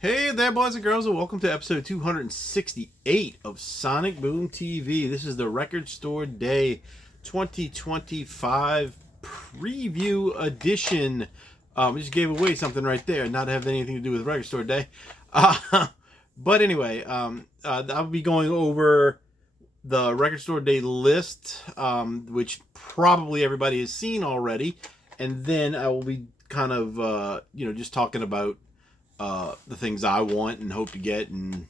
Hey there, boys and girls, and welcome to episode 268 of Sonic Boom TV. This is the Record Store Day 2025 preview edition. We just gave away something right there, not having anything to do with Record Store Day. But anyway, I'll be going over the Record Store Day list, which probably everybody has seen already, and then I will be kind of, just talking about the things I want and hope to get and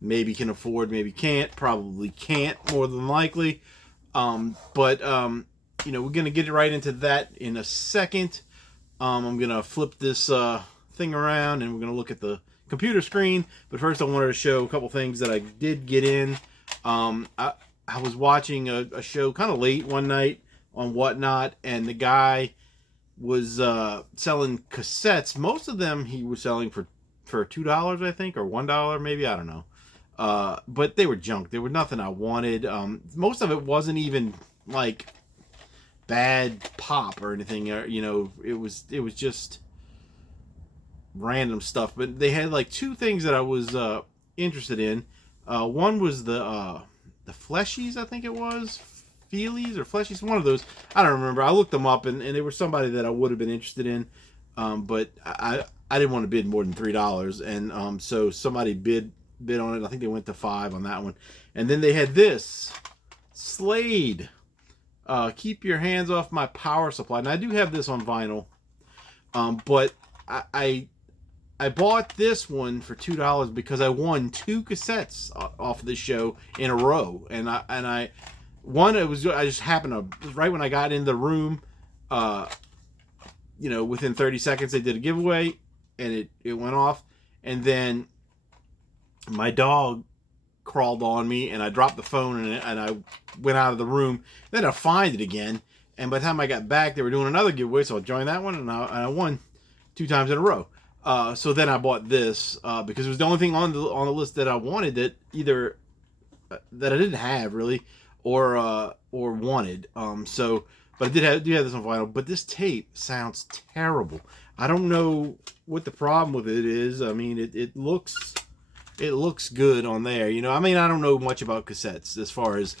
maybe can afford, maybe can't, probably can't more than likely. But we're going to get right into that in a second. I'm going to flip this thing around and we're going to look at the computer screen. But first I wanted to show a couple things that I did get in. I was watching a show kind of late one night on Whatnot, and the guy was selling cassettes. Most of them he was selling for $2, I think, or $1 maybe, I don't know. But they were junk. They were nothing I wanted. Most of it wasn't even like bad pop or anything. It was just random stuff. But they had like two things that I was interested in. One was the fleshies, I think it was. Feelies or fleshies, one of those. I don't remember. I looked them up, and they were somebody that I would have been interested in, but I didn't want to bid more than $3, and so somebody bid on it. I think they went to $5 on that one, and then they had this Slade. Keep your hands off my power supply. Now I do have this on vinyl, but I bought this one for $2 because I won 2 cassettes off of this show in a row, and I. One, I just happened to, right when I got in the room, within 30 seconds they did a giveaway, and it went off. And then my dog crawled on me, and I dropped the phone, and I went out of the room. Then I find it again, and by the time I got back, they were doing another giveaway, so I joined that one, and I won 2 times in a row. So then I bought this because it was the only thing on the list that I wanted that either that I didn't have really, or wanted. But I do have this on vinyl. But this tape sounds terrible. I don't know what the problem with it is. I mean, it looks good on there. I don't know much about cassettes as far as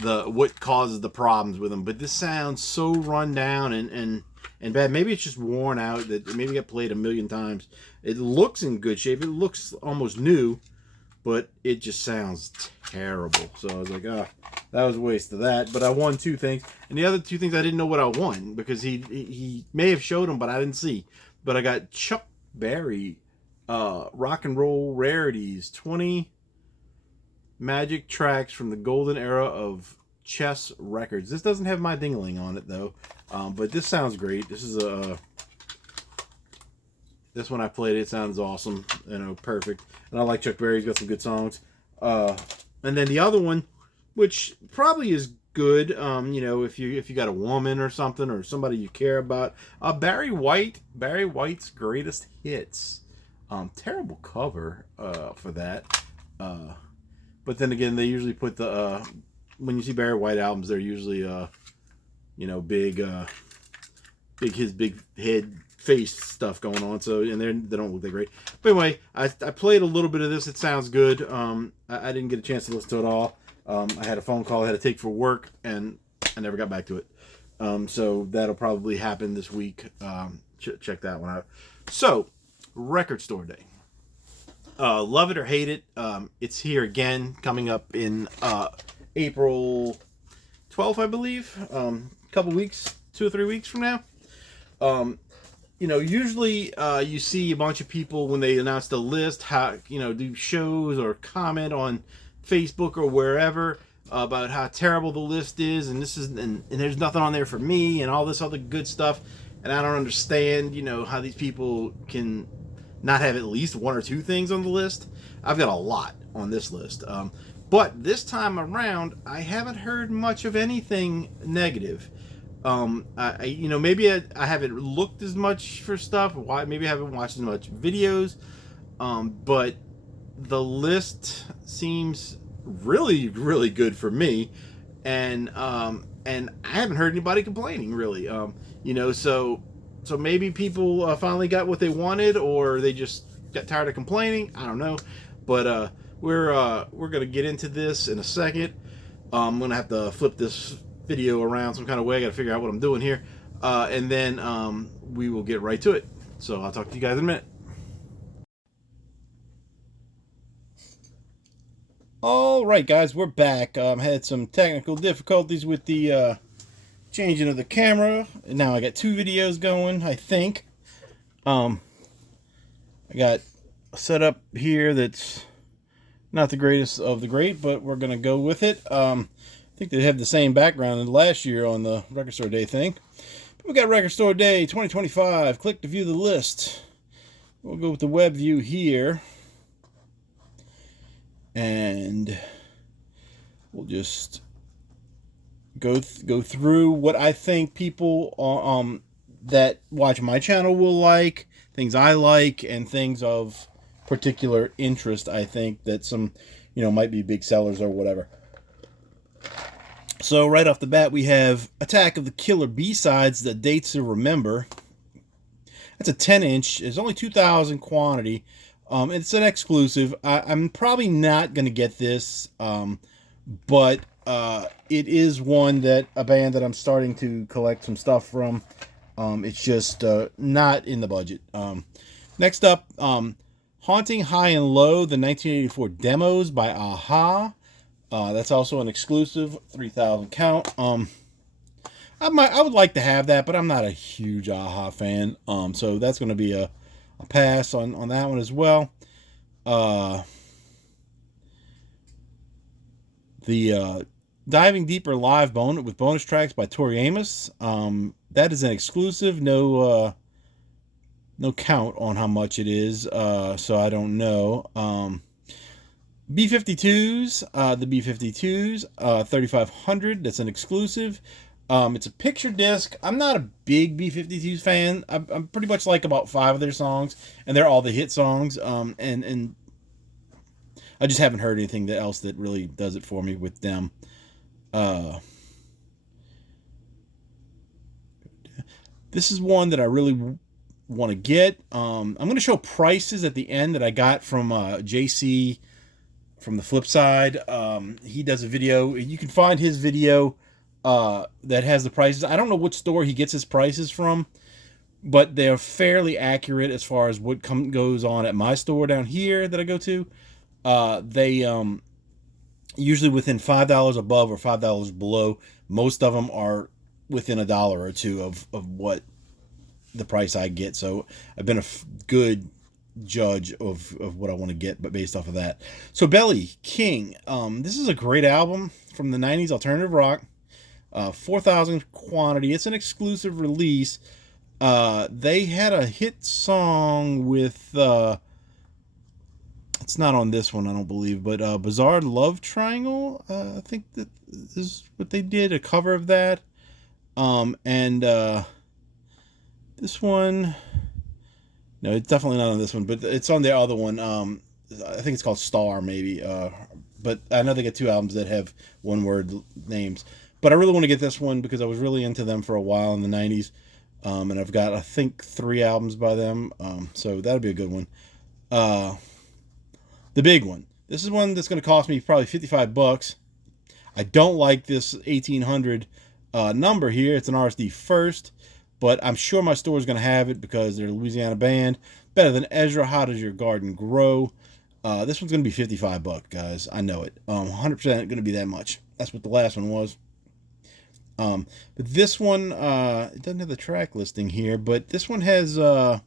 what causes the problems with them. But this sounds so run down and bad. Maybe it's just worn out. That maybe got played a million times. It looks in good shape. It looks almost new, but it just sounds terrible. So I was like, that was a waste of that. But I won 2 things. And the other 2 things I didn't know what I won because he may have showed them, but I didn't see. But I got Chuck Berry Rock and Roll Rarities, 20 magic tracks from the golden era of chess records. This doesn't have my ding-a-ling on it, though. But this sounds great. This is this one I played, it sounds awesome, perfect. And I like Chuck Berry, he's got some good songs. And then the other one, which probably is good, if you got a woman or something, or somebody you care about. Barry White's Greatest Hits. Terrible cover for that. But then again, they usually put the when you see Barry White albums, they're usually big his big head face stuff going on, so and they don't look that great. But anyway, I played a little bit of this. It sounds good. I didn't get a chance to listen to it all. I had a phone call I had to take for work, and I never got back to it. So that'll probably happen this week. Check that one out. So, Record Store Day. Love it or hate it, it's here again, coming up in April 12th, I believe. A couple weeks, 2 or 3 weeks from now. Usually you see a bunch of people when they announce the list, do shows or comment on Facebook or wherever about how terrible the list is, and and there's nothing on there for me, and all this other good stuff. And I don't understand, how these people can not have at least 1 or 2 things on the list. I've got a lot on this list. But this time around, I haven't heard much of anything negative. Maybe I haven't looked as much for stuff. Maybe I haven't watched as much videos. But the list seems really, really good for me. And I haven't heard anybody complaining, really. So maybe people finally got what they wanted, or they just got tired of complaining. I don't know, but we're gonna get into this in a second. I'm gonna have to flip this video around some kind of way. I gotta figure out what I'm doing here, and then we will get right to it. So I'll talk to you guys in a minute. All right, guys, we're back. Had some technical difficulties with the changing of the camera, and now I got two videos going, I think. I got a setup here that's not the greatest of the great, but we're gonna go with it. I think they have the same background as last year on the Record Store Day thing. But we got Record Store Day 2025. Click to view the list. We'll go with the web view here. And we'll just go through what I think people that watch my channel will like, things I like, and things of particular interest. I think that some, might be big sellers or whatever. So right off the bat, we have Attack of the Killer B-Sides, The Dates to Remember. That's a 10-inch. It's only 2,000 quantity. It's an exclusive. I'm probably not going to get this, but it is one that a band that I'm starting to collect some stuff from. It's just not in the budget. Next up, Haunting High and Low, the 1984 Demos by Aha. That's also an exclusive, 3,000 count. I would like to have that, but I'm not a huge Aha fan. So that's going to be a pass on that one as well. The Diving Deeper live with bonus tracks by Tori Amos. That is an exclusive. No count on how much it is. So I don't know. B-52s. The B-52s. 3,500. That's an exclusive. It's a picture disc. I'm not a big B-52s fan. I'm pretty much like about 5 of their songs, and they're all the hit songs. And I just haven't heard anything else that really does it for me with them. This is one that I really want to get. I'm going to show prices at the end that I got from JC from the Flip Side. He does a video. You can find his video that has the prices. I don't know which store he gets his prices from, but they're fairly accurate as far as what goes on at my store down here that I go to. They usually within $5 above or $5 below. Most of them are within $1 or $2 of what the price I get. So I've been a good judge of what I want to get, but based off of that. So Belly King. This is a great album from the 90s alternative rock. 4,000 quantity. It's an exclusive release. They had a hit song with it's not on this one, I don't believe, but Bizarre Love Triangle. I think that is what they did, a cover of that. And this one, no, it's definitely not on this one, but it's on the other one. I think it's called Star, maybe. But I know they get 2 albums that have one-word names. But I really want to get this one because I was really into them for a while in the 90s. And I've got, I think, 3 albums by them. So that'll be a good one. The big one. This is one that's going to cost me probably $55. I don't like this 1,800 number here. It's an RSD first. But I'm sure my store is going to have it because they're a Louisiana band. Better Than Ezra, How Does Your Garden Grow? This one's going to be $55, guys. I know it. 100% going to be that much. That's what the last one was. But this one, it doesn't have the track listing here, but this one has, what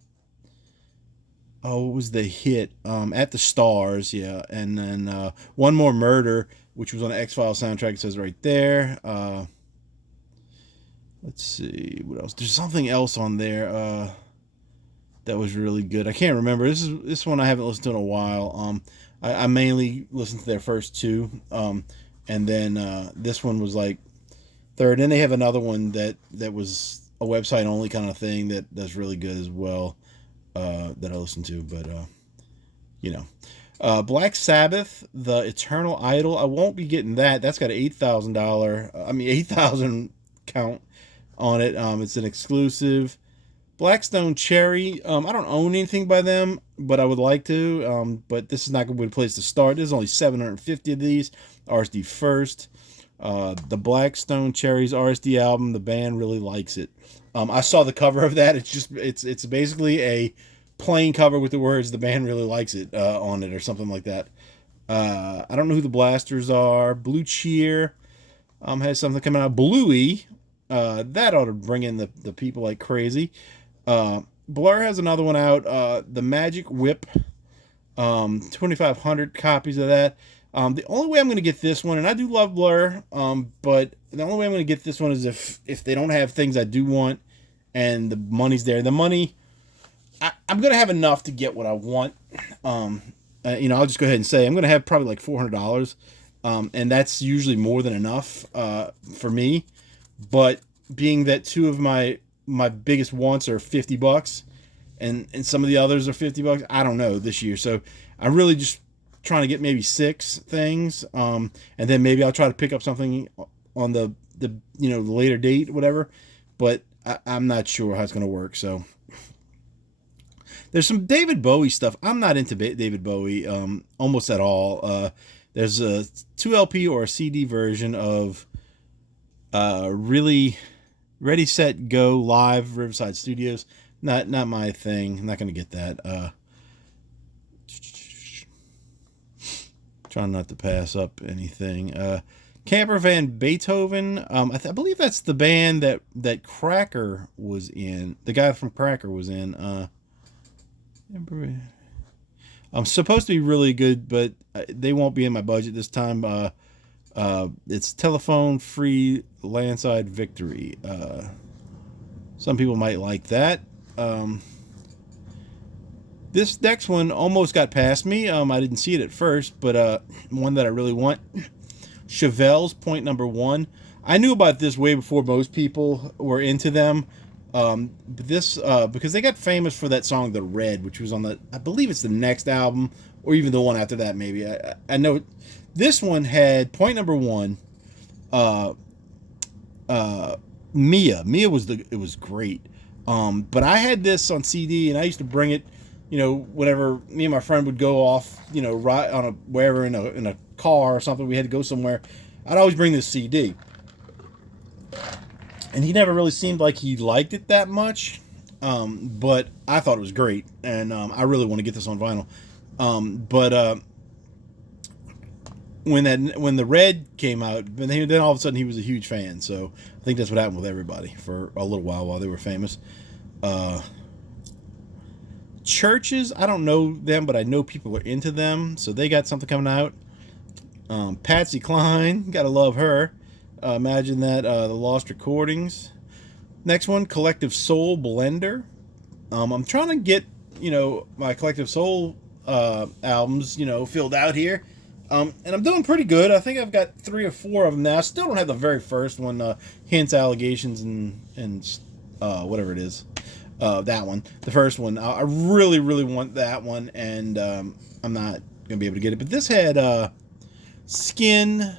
was the hit? At the Stars, yeah. And then One More Murder, which was on the X-Files soundtrack. It says right there. Let's see, what else? There's something else on there that was really good. I can't remember. This one I haven't listened to in a while. I mainly listened to their first 2. And then this one was like third. And they have another one that was a website only kind of thing that's really good as well, that I listened to. But Black Sabbath, The Eternal Idol. I won't be getting that. That's got an $8,000 count on it. It's an exclusive. Blackstone Cherry. I don't own anything by them, but I would like to. But this is not a good place to start. There's only 750 of these. RSD first. The Blackstone Cherries RSD album. The band really likes it. I saw the cover of that. It's basically a plain cover with the words "the band really likes it" on it or something like that. I don't know who the Blasters are. Blue Cheer has something coming out. Bluey. That ought to bring in the people like crazy. Blur has another one out. The Magic Whip. 2,500 copies of that. The only way I'm going to get this one, and I do love Blur, but the only way I'm going to get this one is if they don't have things I do want and the money's there. The money, I'm going to have enough to get what I want. I'll just go ahead and say I'm going to have probably like $400, and that's usually more than enough for me. But being that two of my biggest wants are $50, and some of the others are $50, I don't know this year. So I'm really just trying to get maybe 6 things, and then maybe I'll try to pick up something on the later date, whatever. But I'm not sure how it's going to work. So there's some David Bowie stuff. I'm not into David Bowie almost at all. There's a 2 LP or a CD version of really Ready Set Go Live Riverside Studios. Not my thing. I'm not going to get that. Trying not to pass up anything. Camper Van Beethoven. I believe that's the band that Cracker was in. The guy from Cracker was in. I'm supposed to be really good, but they won't be in my budget this time. It's Telephone Free Landside Victory. Some people might like that. This next one almost got past me. I didn't see it at first, but one that I really want. Chevelle's Point Number 1. I knew about this way before most people were into them. But this, because they got famous for that song The Red, which was on I believe it's the next album, or even the one after that maybe. I know this one had Point Number 1. Mia was it was great. But I had this on CD, and I used to bring it, whenever me and my friend would go off, ride on wherever in a car or something, we had to go somewhere. I'd always bring this CD, and he never really seemed like he liked it that much. But I thought it was great, and I really want to get this on vinyl. But when the Red came out, then all of a sudden he was a huge fan. So I think that's what happened with everybody for a little while they were famous. Churches, I don't know them, but I know people are into them, so they got something coming out. Patsy Cline, gotta love her. Imagine that. The Lost Recordings. Next one, Collective Soul Blender. I'm trying to get my Collective Soul albums filled out here, and I'm doing pretty good. I think I've got 3 or 4 of them now. I still don't have the very first one, Hints, Allegations, and whatever it is. That one, the first one. I really, really want that one, and I'm not gonna be able to get it. But this had Skin.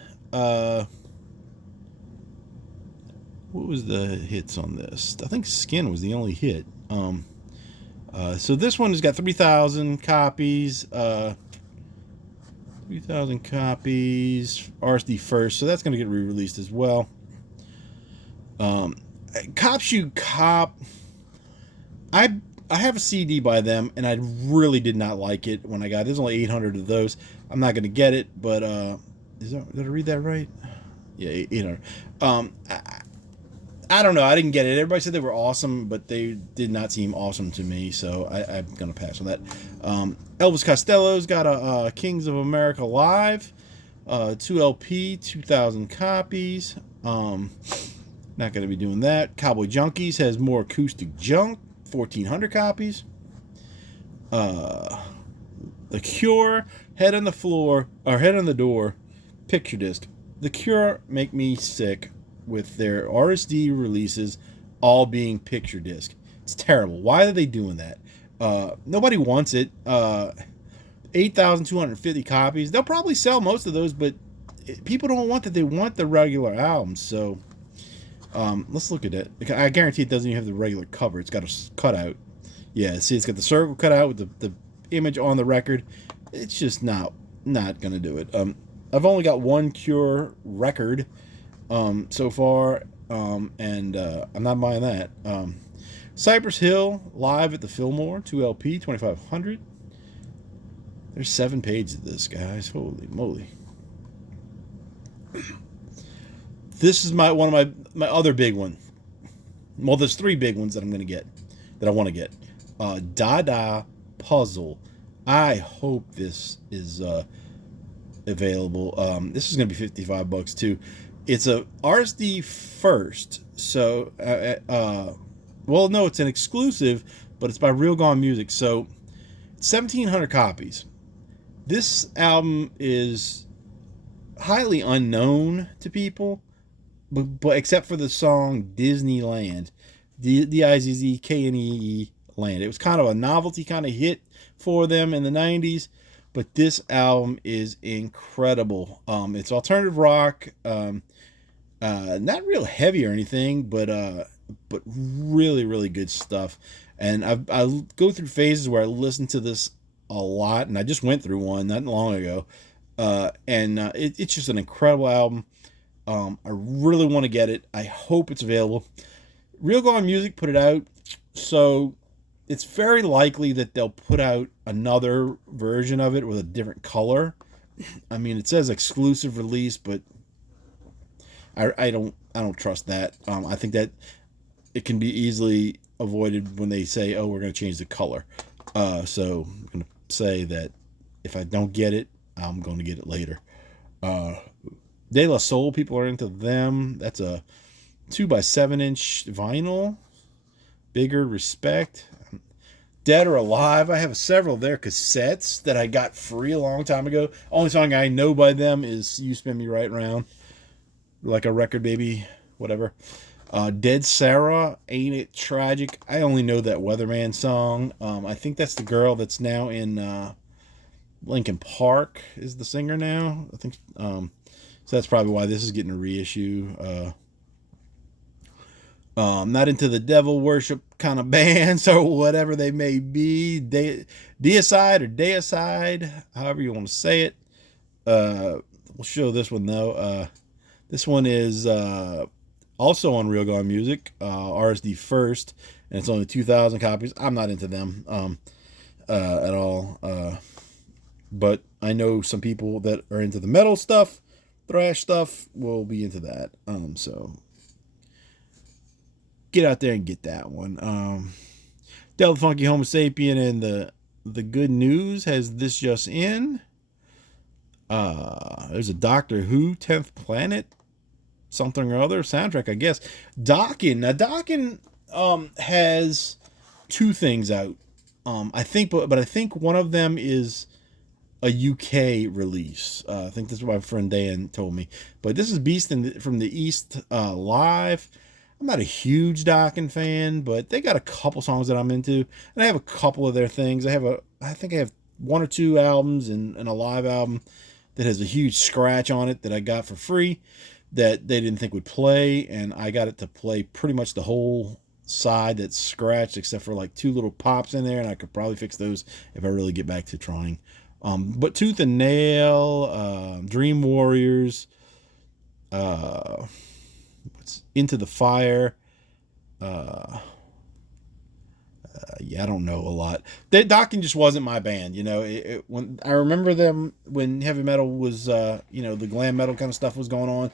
What was the hits on this? I think Skin was the only hit. So this one has got 3,000 copies. 3,000 copies. RSD first, so that's gonna get re-released as well. Cop Shoot Cop. I have a CD by them, and I really did not like it when I got it. There's only 800 of those. I'm not going to get it, but did I read that right? Yeah, 800. I don't know. I didn't get it. Everybody said they were awesome, but they did not seem awesome to me, so I'm going to pass on that. Elvis Costello's got a Kings of America Live, 2 LP, 2,000 copies. Not going to be doing that. Cowboy Junkies has more acoustic junk. 1,400 copies. The Cure, Head on the Floor, or Head on the Door, picture disc. The Cure make me sick with their RSD releases all being picture disc. It's terrible. Why are they doing that? Nobody wants it. 8,250 copies. They'll probably sell most of those, but people don't want that. They want the regular albums. So Let's look at it. I guarantee it doesn't even have the regular cover. It's got a cutout. Yeah, see, it's got the circle cut out with the image on the record. It's just not gonna do it. I've only got one Cure record so far, and I'm not buying that. Cypress Hill live at the Fillmore, 2 LP, 2500. There's 7 pages of this, guys. Holy moly! This is one of my other big one. Well, there's 3 big ones that I'm gonna get, that I want to get. Dada Puzzle. I hope this is available. This is gonna be $55 too. It's a RSD first, so well, no, it's an exclusive, but it's by Real Gone Music. So 1,700 copies. This album is highly unknown to people, but except for the song Disneyland, Dizzknee Land. It was kind of a novelty kind of hit for them in the 90s, but this album is incredible. It's alternative rock, not real heavy or anything, but really, really good stuff. And I go through phases where I listen to this a lot, and I just went through one not long ago, and it's just an incredible album. I really want to get it. I hope it's available. Real Gone Music put it out, so it's very likely that they'll put out another version of it with a different color. I mean, it says exclusive release, but I don't trust that. I think that it can be easily avoided when they say, "Oh, we're going to change the color." So I'm going to say that if I don't get it, I'm going to get it later. De La Soul, people are into them. That's a 2x7-inch vinyl. Bigger Respect. Dead or Alive. I have several of their cassettes that I got free a long time ago. Only song I know by them is You Spin Me Right Round. Like a Record Baby, whatever. Dead Sarah, Ain't It Tragic. I only know that Weatherman song. I think that's the girl that's now in Linkin Park is the singer now. I think so that's probably why this is getting a reissue. Not into the devil worship kind of bands or whatever they may be. Deicide or Deicide, however you want to say it. We'll show this one though. This one is also on Real Gone Music, RSD first, and it's only 2,000 copies. I'm not into them at all, but I know some people that are into the metal stuff, thrash stuff, will be into that. So get out there and get that one. Del the Funky Homo Sapien and the Good News has this just in. There's a Doctor Who 10th Planet something or other soundtrack, I guess. Dokken. Now Dokken has 2 things out. I think, but I think one of them is a UK release. I think that's what my friend Dan told me. But this is Beast from the East live. I'm not a huge Dokken fan, but they got a couple songs that I'm into, and I have a couple of their things. I think I have 1 or 2 albums and a live album that has a huge scratch on it that I got for free that they didn't think would play, and I got it to play pretty much the whole side that's scratched except for like 2 little pops in there, and I could probably fix those if I really get back to trying. But Tooth and Nail, Dream Warriors, Into the Fire, yeah, I don't know a lot. Dokken just wasn't my band, you know. When I remember them when heavy metal was, the glam metal kind of stuff was going on,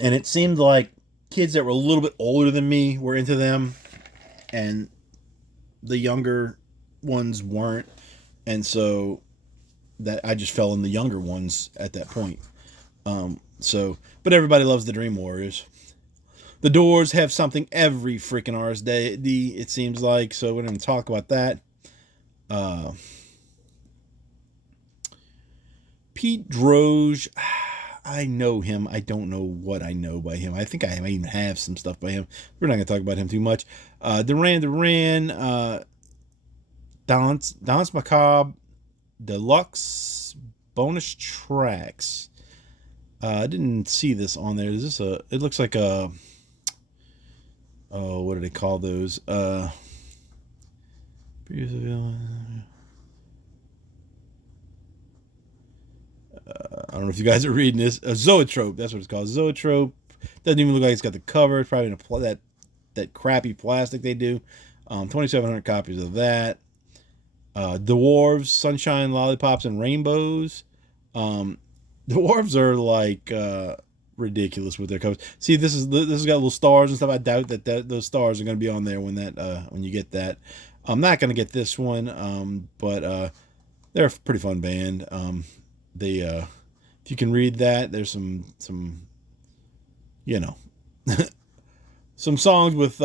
and it seemed like kids that were a little bit older than me were into them, and the younger ones weren't, and so that I just fell in the younger ones at that point. But everybody loves the Dream Warriors. The Doors have something every freaking RSD, it seems like, so we're going to talk about that. Pete Droge, I know him. I don't know what I know by him. I think I may even have some stuff by him. We're not going to talk about him too much. Duran Duran, Danse Macabre, Deluxe bonus tracks. I didn't see this on there. Is this a? It looks like a. Oh, what do they call those? I don't know if you guys are reading this. A zoetrope. That's what it's called. Zoetrope. Doesn't even look like it's got the cover. It's probably in that crappy plastic they do. 2,700 copies of that. Dwarves, Sunshine, Lollipops, and Rainbows. Dwarves are like ridiculous with their covers. See, this has got little stars and stuff. I doubt that those stars are going to be on there when you get that. I'm not going to get this one, but they're a pretty fun band. If you can read that, there's some some songs with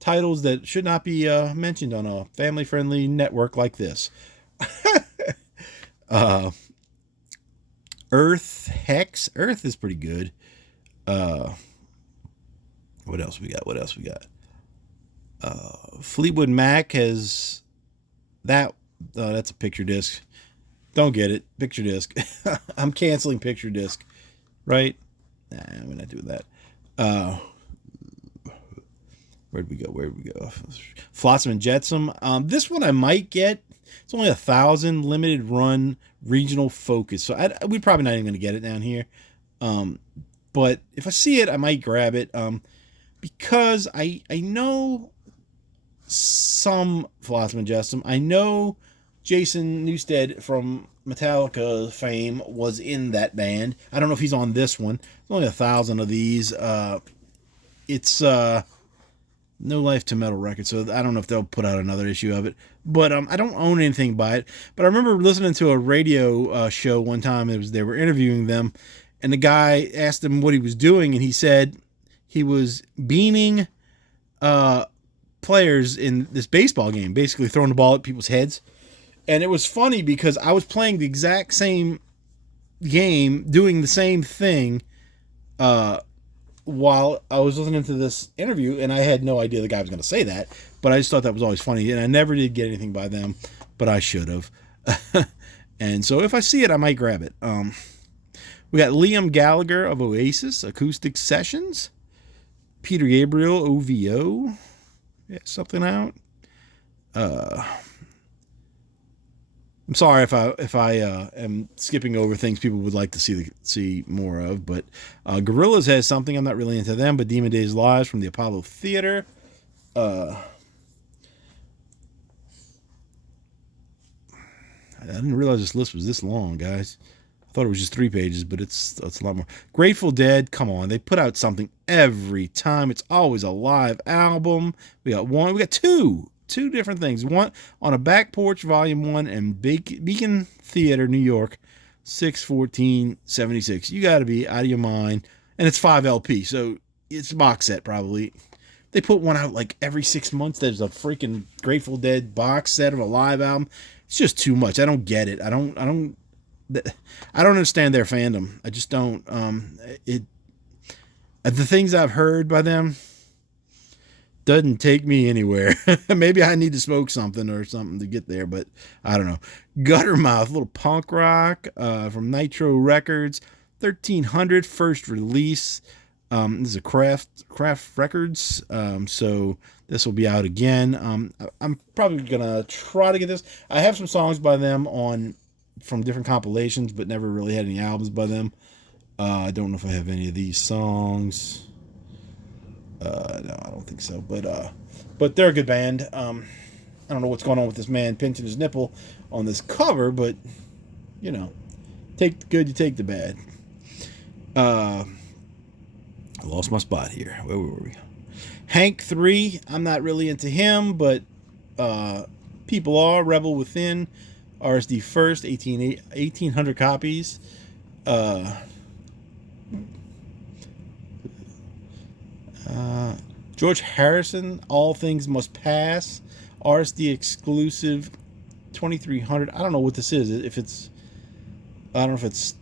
titles that should not be mentioned on a family-friendly network like this. Earth Hex. Earth is pretty good. What else we got? Fleetwood Mac has that. That's a picture disc. Don't get it. Picture disc. I'm canceling picture disc. Right? Nah, we're not doing that. Where'd we go? Flotsam and Jetsam. This one I might get. It's only 1,000 limited run regional focus. So we're probably not even going to get it down here. But if I see it, I might grab it. Because I know some Flotsam and Jetsam. I know Jason Newsted from Metallica fame was in that band. I don't know if he's on this one. There's only 1,000 of these. It's No Life to Metal record, so I don't know if they'll put out another issue of it. But I don't own anything by it. But I remember listening to a radio show one time. They were interviewing them, and the guy asked him what he was doing, and he said he was beaning players in this baseball game, basically throwing the ball at people's heads. And it was funny because I was playing the exact same game, doing the same thing, while I was listening to this interview, and I had no idea the guy was going to say that, but I just thought that was always funny, and I never did get anything by them, but I should have. And so if I see it, I might grab it. We got Liam Gallagher of Oasis, Acoustic Sessions. Peter Gabriel, OVO. Yeah, something out. I'm sorry if I am skipping over things people would like to see more of, but Gorillaz has something. I'm not really into them, but Demon Days Live from the Apollo Theater. I didn't realize this list was this long, guys. I thought it was just 3 pages, but it's a lot more. Grateful Dead, come on, they put out something every time. It's always a live album. We got two different things. One on a Back Porch Volume 1 and Beacon Theater, New York, 6/14/76. You got to be out of your mind. And it's 5 LP, so it's a box set probably. They put one out like every 6 months. There's a freaking Grateful Dead box set of a live album. It's just too much. I don't get it. I don't understand their fandom. I just don't. The things I've heard by them doesn't take me anywhere. Maybe I need to smoke something or something to get there, but I don't know. Guttermouth, a little punk rock from Nitro Records, 1300 first release. This is a Craft Records, so this will be out again. I'm probably gonna try to get this. I have some songs by them from different compilations, but never really had any albums by them. I don't know if I have any of these songs. No, I don't think so. But they're a good band. I don't know what's going on with this man pinching his nipple on this cover, but take the good, you take the bad. I lost my spot here. Where were we? Hank 3. I'm not really into him, but people are. Rebel Within, RSD First, 1,800 copies. George Harrison, All Things Must Pass, RSD exclusive, 2,300. I don't know what this is. I don't know if it's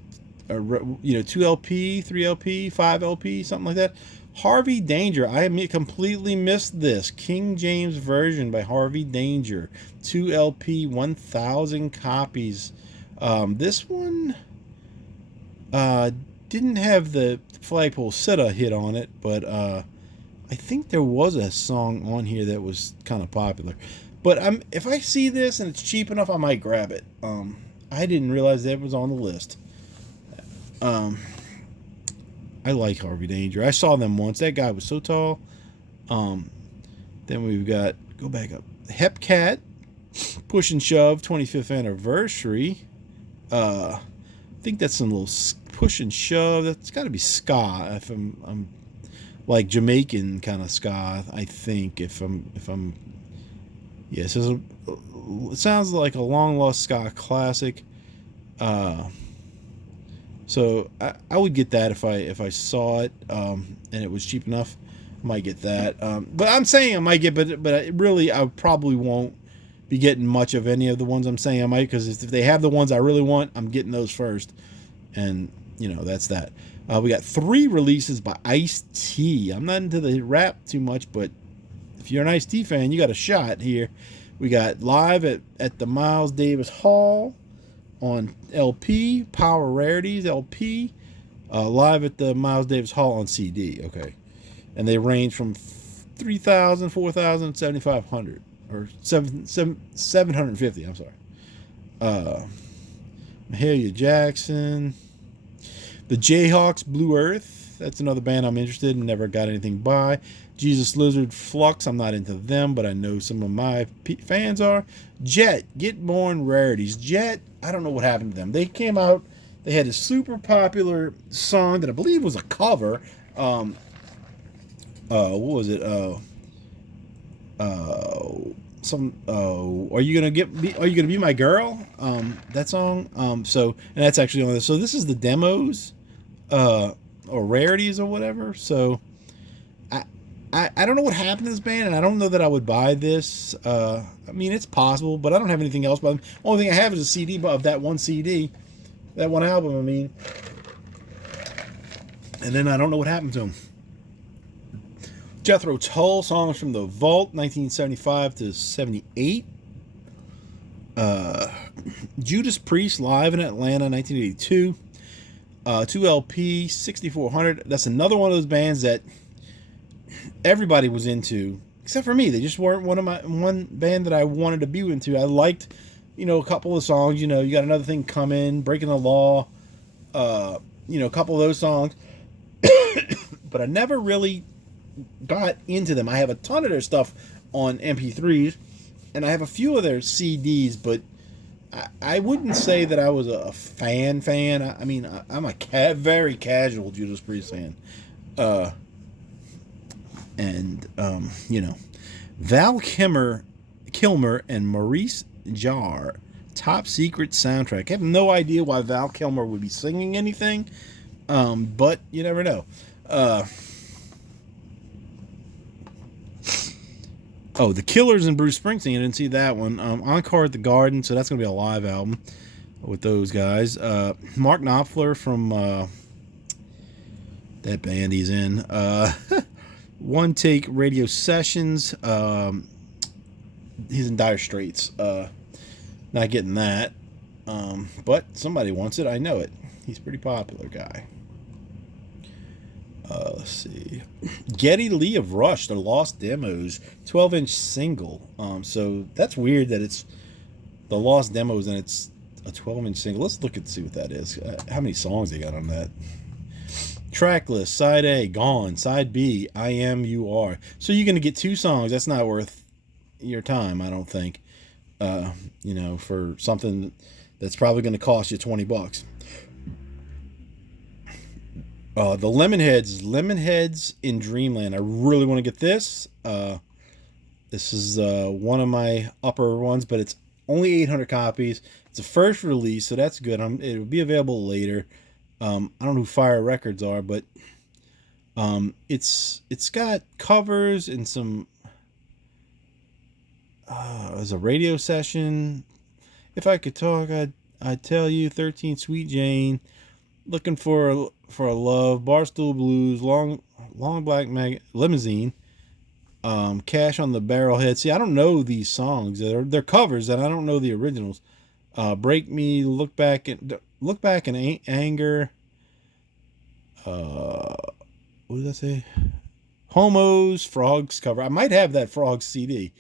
2 LP, 3 LP, 5 LP, something like that. Harvey Danger. I completely missed this. King James version by Harvey Danger, 2 LP, 1,000 copies. This one didn't have the Flagpole Sitta hit on it, but I think there was a song on here that was kind of popular. But if I see this and it's cheap enough, I might grab it. I didn't realize that was on the list. I like Harvey Danger. I saw them once. That guy was so tall. Then we've got, go back up, Hepcat, Push and Shove, 25th anniversary. I think that's some little push and shove. That's got to be ska. If I'm like Jamaican kind of ska, I think. If I'm, yeah. So it sounds like a long lost ska classic. So I would get that if I saw it and it was cheap enough. I might get that. But I'm saying I might get, but I probably won't be getting much of any of the ones I'm saying I might, because if they have the ones I really want, I'm getting those first. And, that's that. We got 3 releases by Ice-T. I'm not into the rap too much, but if you're an Ice-T fan, you got a shot here. We got Live at the Miles Davis Hall on LP, Power Rarities LP, Live at the Miles Davis Hall on CD. Okay. And they range from 3,000, 4,000, 7,500. Or 750, I'm sorry. Mahalia Jackson. The Jayhawks, Blue Earth. That's another band I'm interested in. Never got anything by. Jesus Lizard, Flux. I'm not into them, but I know some of my fans are. Jet, Get Born Rarities. Jet, I don't know what happened to them. They came out. They had a super popular song that I believe was a cover. What was it? Are you gonna be my girl? That song. So, and that's actually on this. So this is the demos, or rarities or whatever. So, I don't know what happened to this band, and I don't know that I would buy this. I mean, it's possible, but I don't have anything else. But the only thing I have is a CD of that one CD, that one album. I mean, and then I don't know what happened to them. Jethro Tull, songs from the Vault, 1975 to 78. Judas Priest, live in Atlanta, 1982. 2LP, 6400. That's another one of those bands that everybody was into, except for me. They just weren't one band that I wanted to be into. I liked, a couple of songs. You got Another Thing Coming, Breaking the Law. A couple of those songs. But I never really got into them. I have a ton of their stuff on MP3s, and I have a few of their CDs, but I wouldn't say that I was a fan. I mean, I'm a very casual Judas Priest fan. Val Kilmer and Maurice Jarre, Top Secret Soundtrack. I have no idea why Val Kilmer would be singing anything, but you never know. The Killers and Bruce Springsteen. I didn't see that one. Encore at the Garden, so that's going to be a live album with those guys. Mark Knopfler from that band he's in. One Take Radio Sessions. He's in Dire Straits. Not getting that. But somebody wants it. I know it. He's a pretty popular guy. Let's see. Geddy Lee of Rush, The Lost Demos, 12-inch single. So that's weird that it's the Lost Demos and it's a 12-inch single. Let's look and see what that is. How many songs they got on that? Track list: Side A, Gone. Side B, I Am, You Are. So you're going to get 2 songs. That's not worth your time, I don't think. For something that's probably going to cost you $20. The Lemonheads in Dreamland. I really want to get this. This is one of my upper ones, but it's only 800 copies. It's a first release, so that's good. It'll be available later. I don't know who Fire Records are, but it's got covers and some. There's a radio session. If I could talk, I'd tell you. 13 Sweet Jane. Looking for a Love, Barstool Blues, Long Black Limousine, Cash on the Barrelhead. See, I don't know these songs. They're covers, and I don't know the originals. Break Me, Look Back in Anger. what did I say? Homos, Frogs cover. I might have that Frogs CD.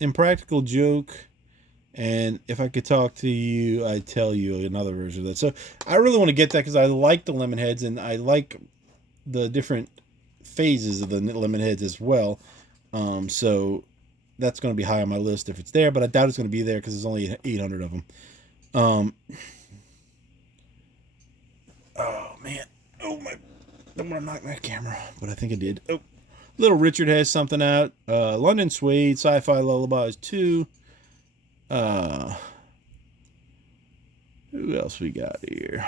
Impractical Joke, and If I Could Talk to You, I'd Tell You, another version of that. So I really want to get that because I like the Lemonheads and I like the different phases of the Lemonheads as well. So that's going to be high on my list if it's there, but I doubt it's going to be there because there's only 800 of them. Oh man, oh my, don't want to knock my camera, but I think I did. Oh, Little Richard has something out. London Suede, Sci-Fi Lullabies 2. Who else we got here?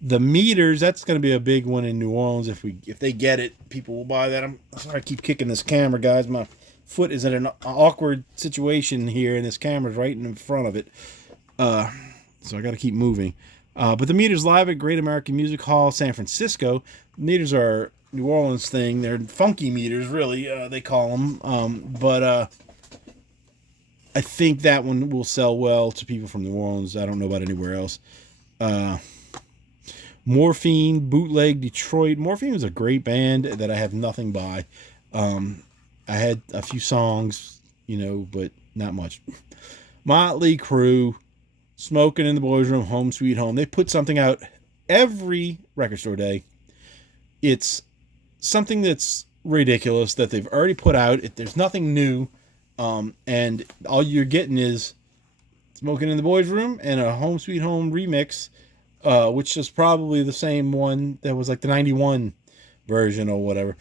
The Meters, that's going to be a big one in New Orleans. If they get it, people will buy that. I'm sorry I keep kicking this camera, guys. My foot is in an awkward situation here, and this camera's right in front of it. So I got to keep moving. But the Meters live at Great American Music Hall, San Francisco. Meters are New Orleans thing. They're funky meters, really. They call them. But I think that one will sell well to people from New Orleans. I don't know about anywhere else. Morphine, Bootleg Detroit. Morphine was a great band that I have nothing by. I had a few songs, but not much. Motley Crue, Smoking in the Boys' Room, Home Sweet Home. They put something out every record store day. It's something that's ridiculous that they've already put out. There's nothing new. And all you're getting is Smoking in the Boys' Room and a Home Sweet Home remix, which is probably the same one that was like the 91 version or whatever.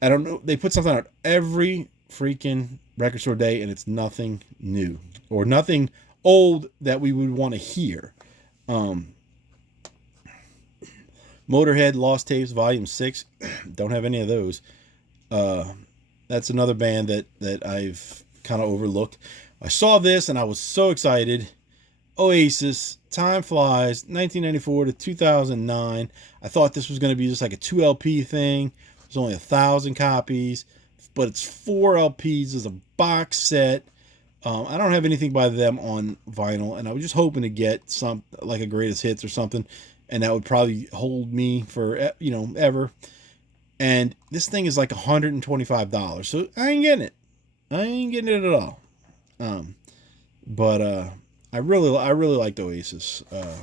I don't know. They put something out every freaking record store day, and it's nothing new or nothing old that we would want to hear. Motorhead Lost Tapes Volume 6. Don't have any of those. That's another band that I've kind of overlooked. I saw this and I was so excited. Oasis, Time Flies, 1994 to 2009. I thought this was going to be just like a 2 LP thing. There's only 1,000 copies, but it's 4 LPs. There's a box set. I don't have anything by them on vinyl, and I was just hoping to get some like a greatest hits or something, and that would probably hold me for ever. And this thing is like $125, so I ain't getting it. I ain't getting it at all. But I really liked Oasis. I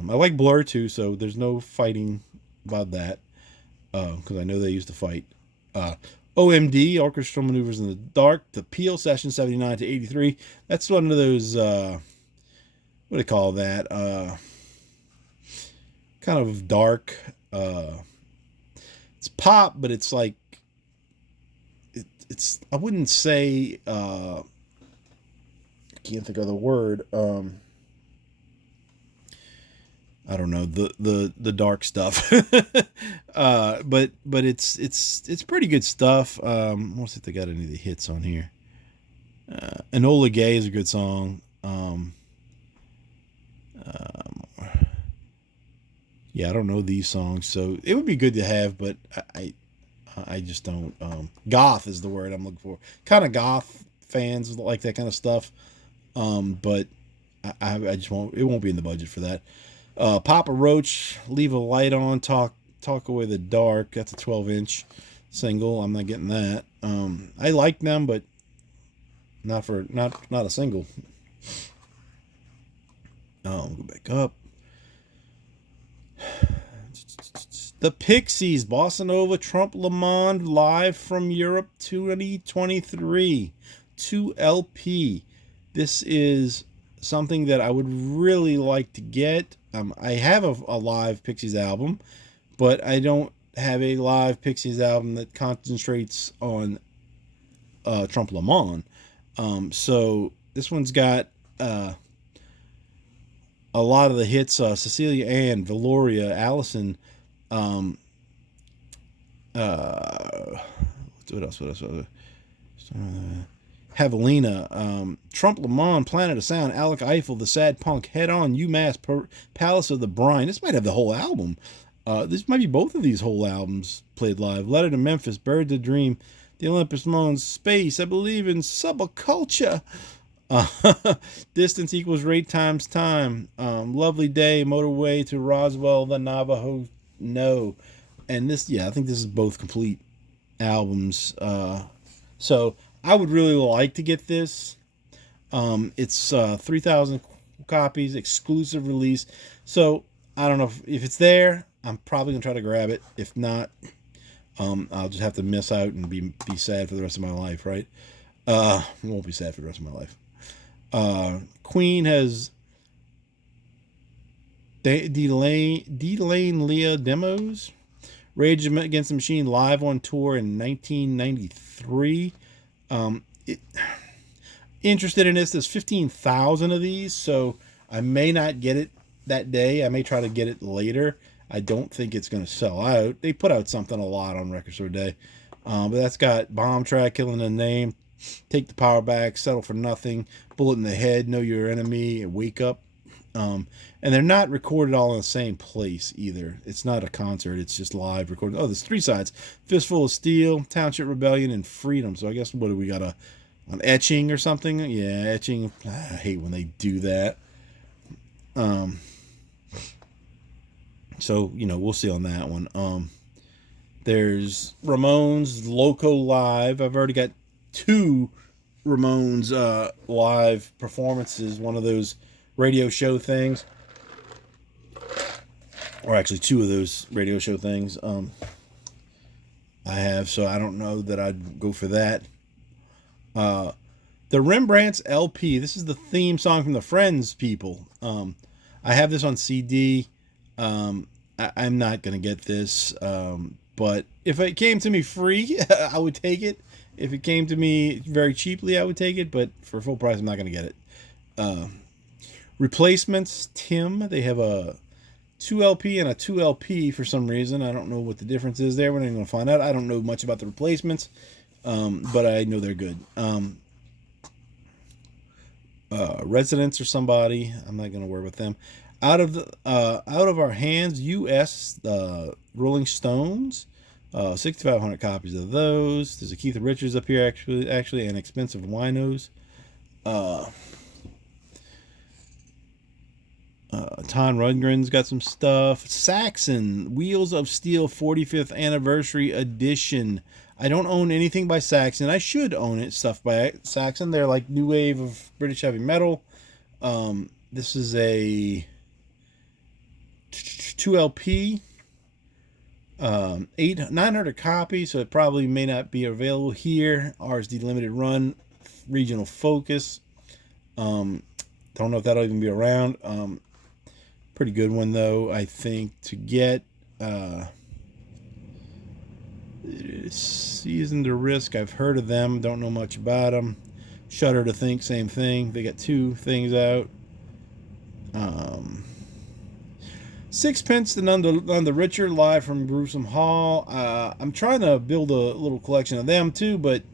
like Blur too, so there's no fighting about that because I know they used to fight. OMD, Orchestral Maneuvers in the Dark, the Peel Session 79 to 83. That's one of those, what do they call that? Kind of dark. It's pop, but it's like, it's I wouldn't say, I can't think of the word. I don't know, the dark stuff. But it's pretty good stuff. Let's see if they got any of the hits on here. Enola Gay is a good song. Yeah, I don't know these songs, so it would be good to have, but I just don't. Goth is the word I'm looking for. Kind of goth fans like that kind of stuff. But I just won't. It won't be in the budget for that. Papa Roach, Leave a Light On, Talk Away the Dark. That's a 12-inch single. I'm not getting that. I like them, but not a single. We'll go back up. The Pixies, Bossa Nova, Trump Le Monde, live from Europe 2023. 2 LP. This is something that I would really like to get. I have a live Pixies album, but I don't have a live Pixies album that concentrates on Trump Le Monde. So this one's got a lot of the hits. Cecilia Ann, Valoria, Allison. What else? Javelina, Trump Le Monde, Planet of Sound, Alec Eiffel, The Sad Punk, Head On, UMass, Palace of the Brine. This might have the whole album. This might be both of these whole albums played live. Letter to Memphis, Bird to Dream, The Olympus Mons, Space, I Believe in Subculture. Distance equals rate times time. Lovely day, motorway to Roswell, the Navajo. No, and this, yeah, I think this is both complete albums. So I would really like to get this. It's 3,000 copies, exclusive release. So I don't know if it's there. I'm probably gonna try to grab it. If not, I'll just have to miss out and be sad for the rest of my life, right? Won't be sad for the rest of my life. Queen has Delane Leah demos. Rage Against the Machine live on tour in 1993. Interested in this. There's 15,000 of these, so I may not get it that day. I may try to get it later. I don't think it's going to sell out. They put out something a lot on Record Store Day. But that's got Bomb Track, Killing the Name, Take the Power Back, Settle for Nothing, Bullet in the Head, Know Your Enemy, Wake Up. And they're not recorded all in the same place either. It's not a concert. It's just live recorded. Oh, there's 3 sides. Fistful of Steel, Township Rebellion, and Freedom. So I guess, what do we got? An Etching or something? Yeah, Etching. I hate when they do that. So, we'll see on that one. There's Ramones Loco Live. I've already got 2 Ramones live performances, one of those radio show things. Or actually 2 of those radio show things I have, so I don't know that I'd go for that. The Rembrandt's LP. This is the theme song from the Friends people. I have this on CD. I'm not going to get this, but if it came to me free, I would take it. If it came to me very cheaply, I would take it, but for full price, I'm not going to get it. Replacements, Tim. They have a 2LP and a 2LP for some reason. I don't know what the difference is there. We're not even going to find out. I don't know much about the Replacements, but I know they're good. Residents or somebody. I'm not going to worry with them. Out of Our Hands, U.S. Rolling Stones. 6,500 copies of those. There's a Keith Richards up here, actually, and Expensive Winos. Ton Rundgren's got some stuff. Saxon, Wheels of Steel 45th Anniversary Edition. I don't own anything by Saxon. I should own it, stuff by Saxon. They're like new wave of British heavy metal. This is a 2LP. 900 copies, so it probably may not be available here. RSD limited run, regional focus. Don't know if that'll even be around. Pretty good one though, I think, to get. Season to Risk, I've heard of them, don't know much about them. Shudder to Think, same thing. They got 2 things out. Sixpence to None the Richer, live from Gruesome Hall. I'm trying to build a little collection of them too, but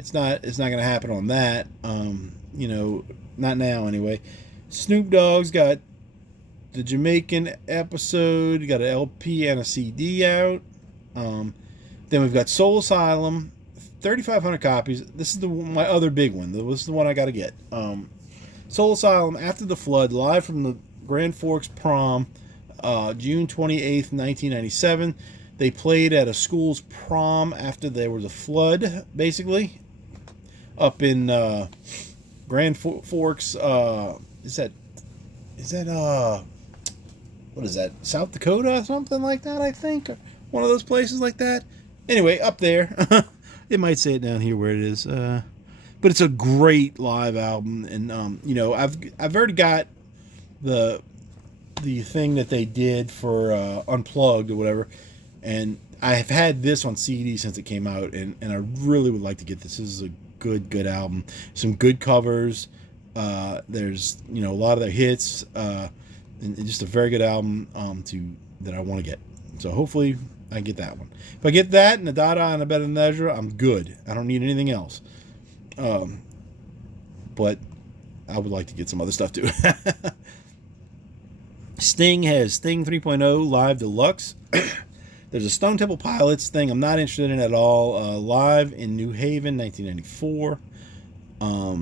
it's not going to happen on that. Not now anyway. Snoop Dogg's got the Jamaican episode, got an LP and a CD out. Then we've got Soul Asylum, 3,500 copies. This is my other big one. This is the one I got to get. Soul Asylum, After the Flood, live from the Grand Forks Prom, June 28th, 1997. They played at a school's prom after there was a flood, basically, up in Grand Forks. Is that what is that? South Dakota or something like that, I think. One of those places like that. Anyway, up there. It might say it down here where it is. But it's a great live album, and I've already got the thing that they did for Unplugged or whatever, and I've had this on CD since it came out, and I really would like to get this. This is a good album. Some good covers. There's a lot of their hits, and just a very good album that I want to get. So hopefully I get that one. If I get that and the Dada and a Better Measure, I'm good. I don't need anything else. But I would like to get some other stuff too. Sting has Sting 3.0 Live Deluxe. There's a Stone Temple Pilots thing I'm not interested in at all. Live in New Haven, 1994.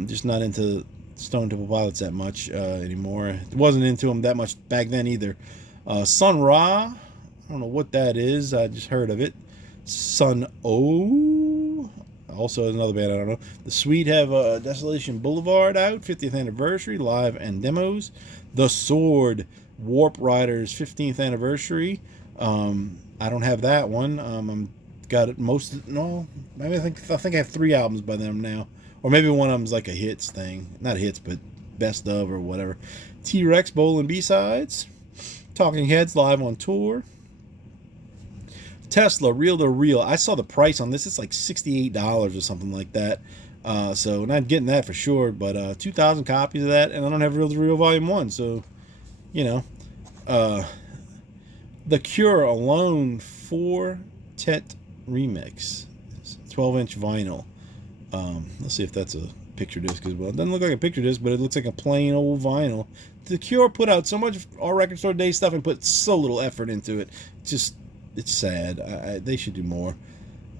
Just not into Stone Temple Pilots that much anymore. Wasn't into them that much back then either. Sun Ra, I don't know what that is. I just heard of it. Sun O, also another band I don't know. The Sweet have Desolation Boulevard out, 50th anniversary, live and demos. The Sword, Warp Riders 15th anniversary. I don't have that one. I'm got it most. No, maybe I think I have 3 albums by them now, or maybe one of them's like a hits thing, not hits, but best of or whatever. T-Rex Bowl and B-sides. Talking Heads live on tour. Tesla Reel to Reel. I saw the price on this. It's like $68 or something like that. So not getting that for sure, but 2,000 copies of that, and I don't have Reel to Reel Volume 1, so you know. The Cure Alone 4-Tet remix, 12-inch vinyl. Let's see if that's a picture disc as well. It doesn't look like a picture disc, but it looks like a plain old vinyl. The Cure put out so much Our Record Store Day stuff and put so little effort into it. It's sad. They should do more.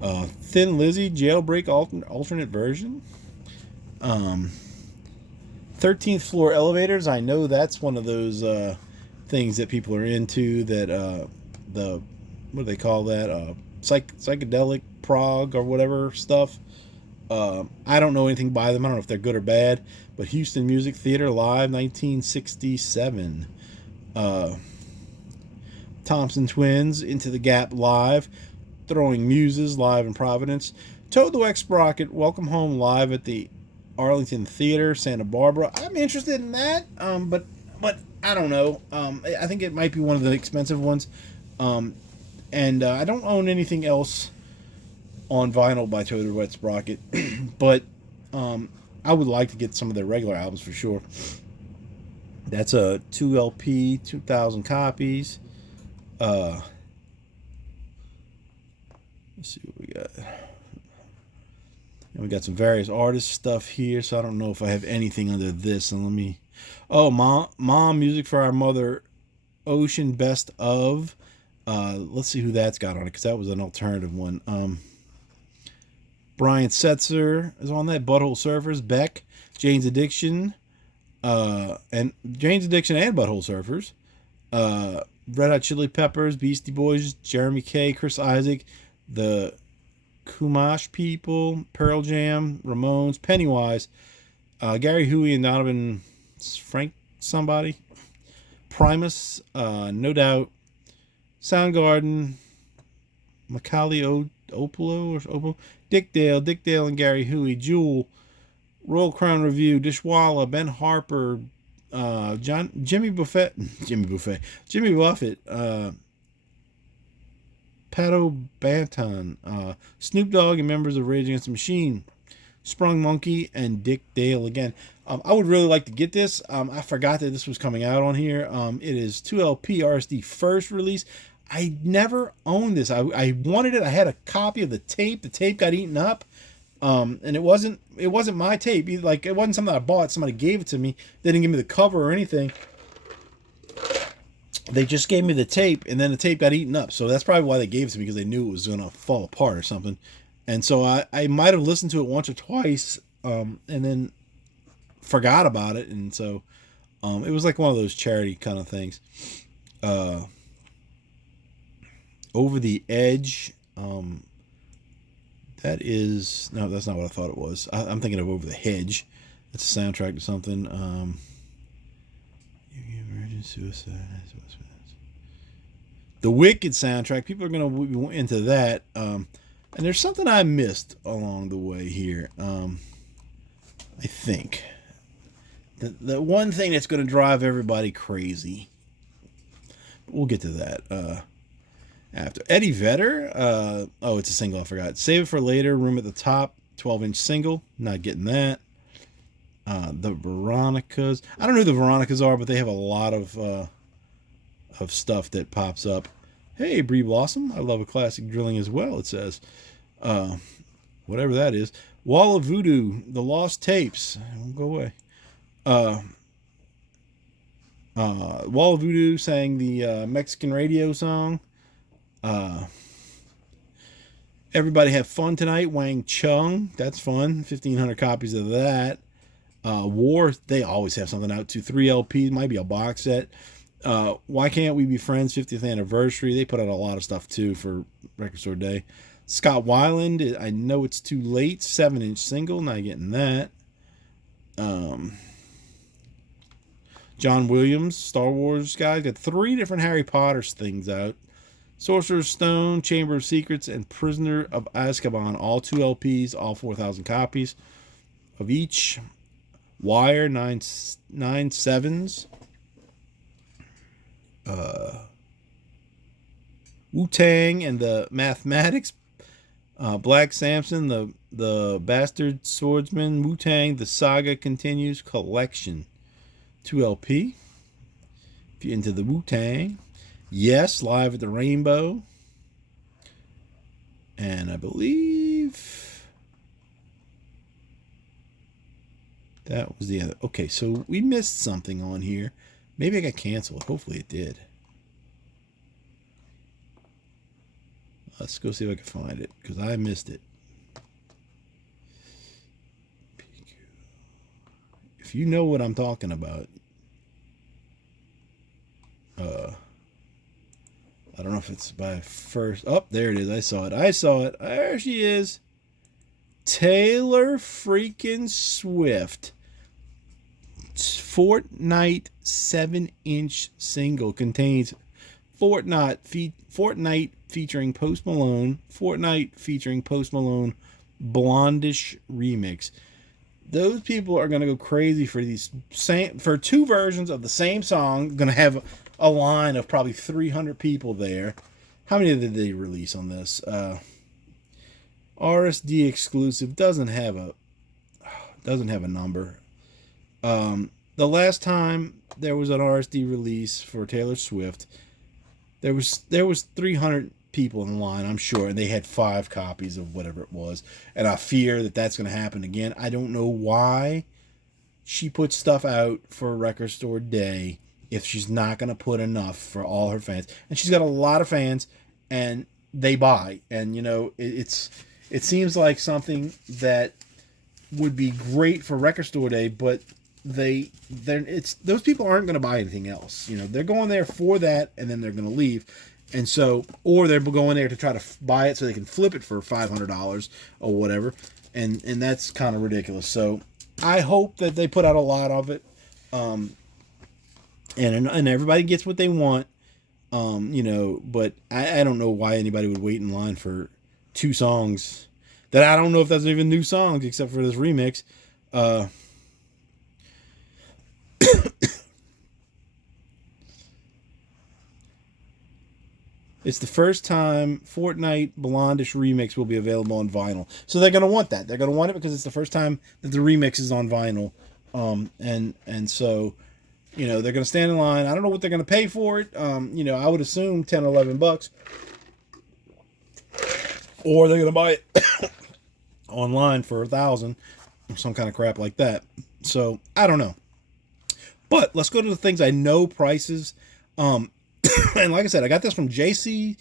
Thin Lizzy Jailbreak alternate version. 13th Floor Elevators. I know that's one of those things that people are into. That what do they call that? Psychedelic prog or whatever stuff. I don't know anything by them. I don't know if they're good or bad. But Houston Music Theater live, 1967. Thompson Twins, Into the Gap live. Throwing Muses live in Providence. Toad the Wax Sprocket, Welcome Home live at the Arlington Theater, Santa Barbara. I'm interested in that, but I don't know. I think it might be one of the expensive ones. And I don't own anything else on vinyl by Toad the Wet Sprocket, but I would like to get some of their regular albums for sure. That's a 2 LP, 2,000 copies. Let's see what we got. And we got some various artist stuff here, so I don't know if I have anything under this. And let me. Oh, Mom Music for Our Mother, Ocean Best of. Let's see who that's got on it, because that was an alternative one. Brian Setzer is on that. Butthole Surfers, Beck, Jane's Addiction, and Butthole Surfers. Red Hot Chili Peppers, Beastie Boys, Jeremy Kay, Chris Isaac, the Kumash People, Pearl Jam, Ramones, Pennywise, Gary Huey and Donovan Frank somebody, Primus, No Doubt, Soundgarden, Macaulay Opolo, Dick Dale and Gary Huey, Jewel, Royal Crown Review, Dishwalla, Ben Harper, Jimmy Buffett, Pato Banton, Snoop Dogg and members of Rage Against the Machine, Sprung Monkey, and Dick Dale again. I would really like to get this. I forgot that this was coming out on here. It is 2LP RSD first release. I never owned this. I wanted it. I had a copy of the tape. The tape got eaten up. And it wasn't my tape. Like, it wasn't something I bought. Somebody gave it to me. They didn't give me the cover or anything. They just gave me the tape, and then the tape got eaten up. So that's probably why they gave it to me, because they knew it was going to fall apart or something. And so I might have listened to it once or twice, and then forgot about it. And so it was like one of those charity kind of things. Over the Edge. That is... No, that's not what I thought it was. I'm thinking of Over the Hedge. It's a soundtrack to something. Virgin Suicide. The Wicked soundtrack. People are going to be into that. And there's something I missed along the way here. I think. The one thing that's going to drive everybody crazy. We'll get to that. After Eddie Vedder, it's a single, I forgot. Save It for Later, Room at the Top, 12-inch single, not getting that. The Veronicas, I don't know who the Veronicas are, but they have a lot of stuff that pops up. Hey, Brie Blossom, I love a classic drilling as well, it says. Whatever that is. Wall of Voodoo, The Lost Tapes, won't go away. Wall of Voodoo sang the Mexican radio song. Everybody Have Fun Tonight, Wang Chung. That's fun. 1,500 copies of that. War, they always have something out too. 3 LPs, might be a box set. Why Can't We Be Friends 50th anniversary? They put out a lot of stuff too for Record Store Day. Scott Weiland, I Know It's Too Late, 7-inch single, not getting that. John Williams, Star Wars guy, got 3 different Harry Potter things out. Sorcerer's Stone, Chamber of Secrets, and Prisoner of Azkaban, all 2 LPs, all 4,000 copies of each. Wire, 9.7s. Wu-Tang and the Mathematics. Black Samson, the Bastard Swordsman. Wu-Tang, The Saga Continues Collection. 2 LP. If you're into the Wu-Tang. Yes, Live at the Rainbow. And I believe that was the other. Okay, so we missed something on here. Maybe I got canceled. Hopefully it did. Let's go see if I can find it, because I missed it. If you know what I'm talking about, I don't know if it's by first. Oh, there it is. I saw it. There she is. Taylor freaking Swift. Fortnite 7-inch single contains Fortnite featuring Post Malone. Fortnite featuring Post Malone. Blondish remix. Those people are gonna go crazy for for 2 versions of the same song. Gonna have a line of probably 300 people there. How many did they release on this? RSD exclusive, doesn't have a number. The last time there was an RSD release for Taylor Swift, there was 300 people in line, I'm sure, and they had 5 copies of whatever it was. And I fear that that's going to happen again. I don't know why she puts stuff out for Record Store Day if she's not going to put enough for all her fans. And she's got a lot of fans, and they buy. And, you know, it seems like something that would be great for Record Store Day, but those people aren't going to buy anything else. You know, they're going there for that, and then they're going to leave. And so, or they're going there to try to buy it so they can flip it for $500 or whatever. And that's kind of ridiculous. So I hope that they put out a lot of it. And everybody gets what they want. You know, but I don't know why anybody would wait in line for 2 songs that I don't know if that's even new songs except for this remix. It's the first time Fortnite Blondish remix will be available on vinyl. So they're going to want that. They're going to want it because it's the first time that the remix is on vinyl. And so, you know, they're going to stand in line. I don't know what they're going to pay for it. You know, I would assume $10 or $11. Or they're going to buy it online for $1,000 or some kind of crap like that. So, I don't know. But let's go to the things I know prices. And like I said, I got this from JC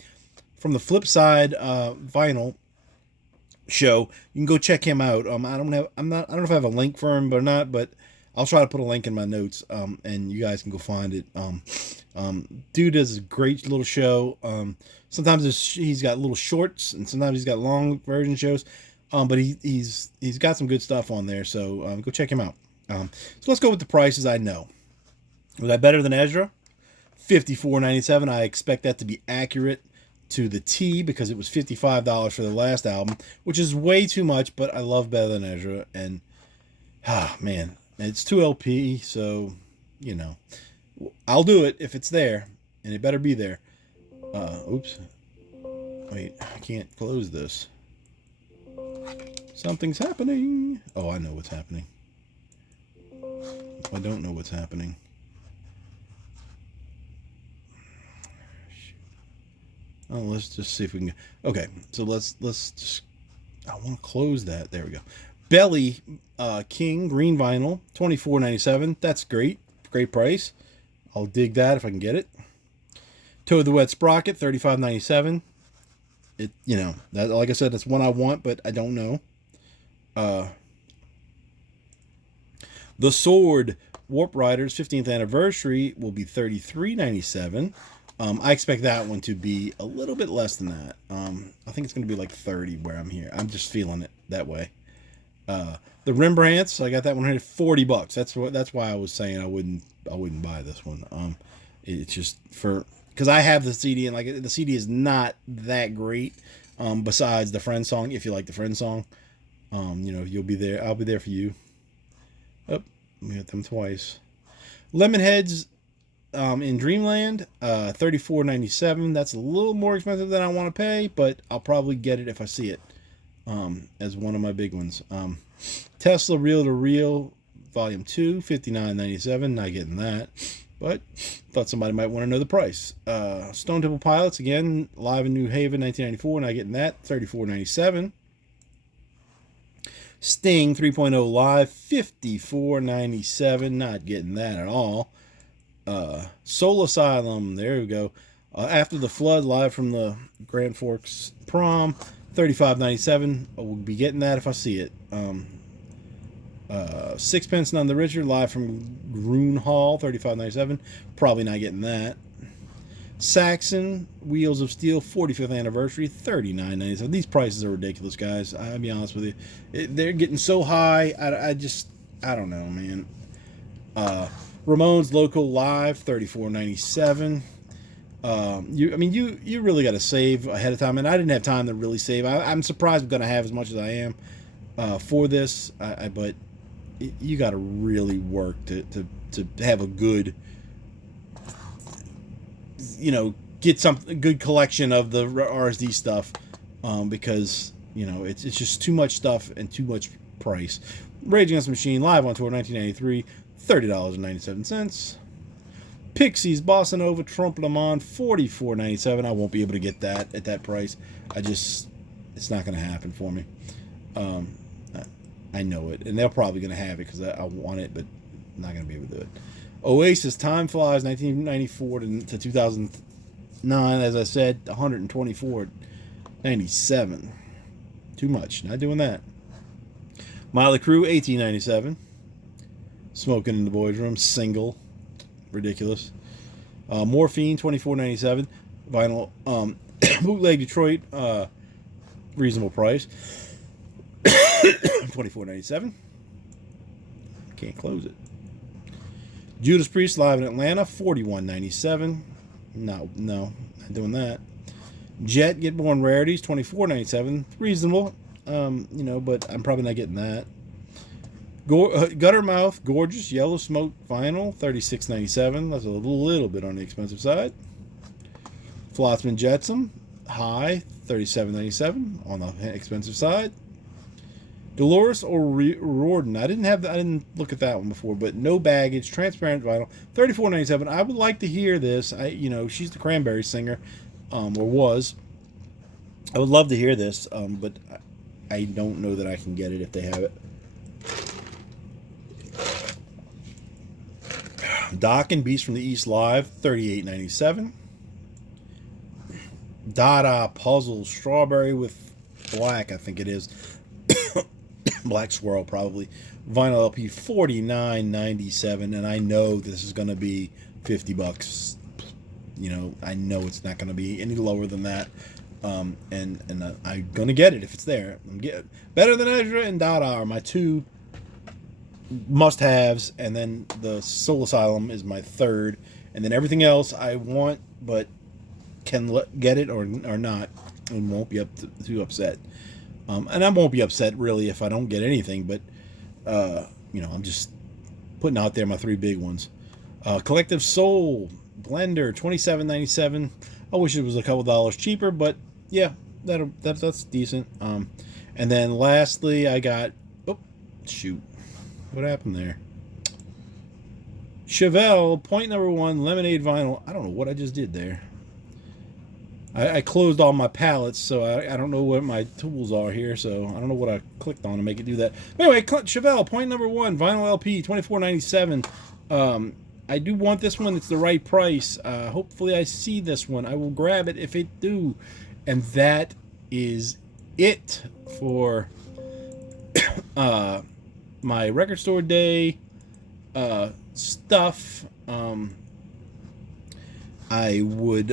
from the Flip Side vinyl show. You can go check him out. I don't know if I have a link for him or not, but I'll try to put a link in my notes. And you guys can go find it. Dude does a great little show. Sometimes he's got little shorts, and sometimes he's got long version shows. But he's got some good stuff on there. So go check him out. So let's go with the prices I know. Was that better than Ezra? $54.97. I expect that to be accurate to the T because it was $55 for the last album, which is way too much, but I love Better Than Ezra. And, man, it's 2 LP, so, you know, I'll do it if it's there, and it better be there. Oops. Wait, I can't close this. Something's happening. Oh, I know what's happening. I don't know what's happening. Oh, let's just see if we can. Okay, so let's just. I want to close that. There we go. Belly King green vinyl, $24.97. That's great price. I'll dig that if I can get it. Toad the Wet Sprocket, $35.97. It, you know, that, like I said, that's one I want, but I don't know. The Sword Warp Riders 15th anniversary will be $33.97. I expect that one to be a little bit less than that. I think it's going to be like 30 where I'm here. I'm just feeling it that way. The Rembrandts, I got that one here $40. That's why I was saying I wouldn't buy this one. It's just because I have the CD, and like the CD is not that great. Besides the Friend song, if you like the Friend song, you'll be there. I'll be there for you. Oh, we got them twice. Lemonheads in Dreamland, $34.97. That's a little more expensive than I want to pay, but I'll probably get it if I see it as one of my big ones. Tesla Reel to Reel Volume 2, $59.97. Not getting that, but thought somebody might want to know the price. Stone Temple Pilots, again, live in New Haven, 1994. Not getting that, $34.97. Sting 3.0 Live, $54.97. Not getting that at all. Soul Asylum, there we go. After the Flood, live from the Grand Forks Prom, $35.97. I will be getting that if I see it. Sixpence None the Richer, live from Groon Hall, $35.97. Probably not getting that. Saxon Wheels of Steel 45th anniversary, $39.97. These prices are ridiculous, guys. I'll be honest with you. They're getting so high. I don't know, man. Ramones Local Live, $34.97. You really got to save ahead of time, and I didn't have time to really save. I'm surprised I'm going to have as much as I am for this, but you got to really work to have a good, get a good collection of the RSD stuff, because it's just too much stuff and too much price. Rage Against the Machine live on tour 1993, $30.97. Pixies Bossa Nova Trompe Le Monde, $44.97. I won't be able to get that at that price. It's not going to happen for me. I know it, and they're probably going to have it because I want it, but I'm not going to be able to do it. Oasis Time Flies 1994 to 2009, as I said, $124.97. Too much. Not doing that. Miley Crew $18.97. Smoking in the Boys Room single, ridiculous. Morphine $24.97. Vinyl bootleg Detroit, reasonable price. $24.97. Can't close it. Judas Priest live in Atlanta, $41.97. No, not doing that. Jet Get Born Rarities, $24.97. Reasonable, but I'm probably not getting that. Guttermouth Gorgeous Yellow Smoke Vinyl, $36.97. That's a little bit on the expensive side. Flotsam Jetsam High, $37.97 on the expensive side. Dolores O'Riordan. I didn't look at that one before, but No Baggage, transparent vinyl, $34.97. I would like to hear this. She's the Cranberry singer, or was. I would love to hear this, but I don't know that I can get it if they have it. Doc and Beast from the East live, $38.97. Dada Puzzle Strawberry with Black, I think it is. Black Swirl, probably. Vinyl LP, $49.97, and I know this is going to be $50. I know it's not going to be any lower than that. And I'm going to get it if it's there. Better Than Ezra and Dada are my two must-haves, and then the Soul Asylum is my third, and then everything else I want, but can get it or not, and won't be too upset. And I won't be upset really if I don't get anything, but I'm just putting out there my three big ones. Collective Soul Blender, $27.97. I wish it was a couple dollars cheaper, but yeah, that's decent. And then lastly, I got what happened there? Chevelle Point Number 1 Lemonade Vinyl. I don't know what I just did there. I closed all my palettes, so I don't know what my tools are here, so I don't know what I clicked on to make it do that. But anyway, Chevelle, Point Number 1, Vinyl LP, $24.97. I do want this one. It's the right price. Hopefully I see this one. I will grab it if it do. And that is it for my record store day stuff. I would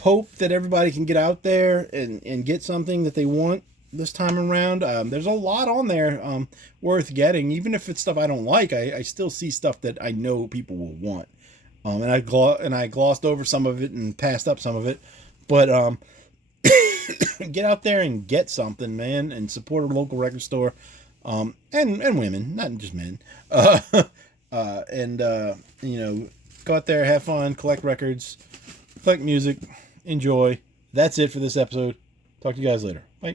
hope that everybody can get out there and get something that they want this time around. There's a lot on there worth getting. Even if it's stuff I don't like, I still see stuff that I know people will want. And I glossed over some of it and passed up some of it. But get out there and get something, man, and support a local record store. And women, not just men. You know, go out there, have fun, collect records, collect music, enjoy. That's it for this episode. Talk to you guys later. Bye.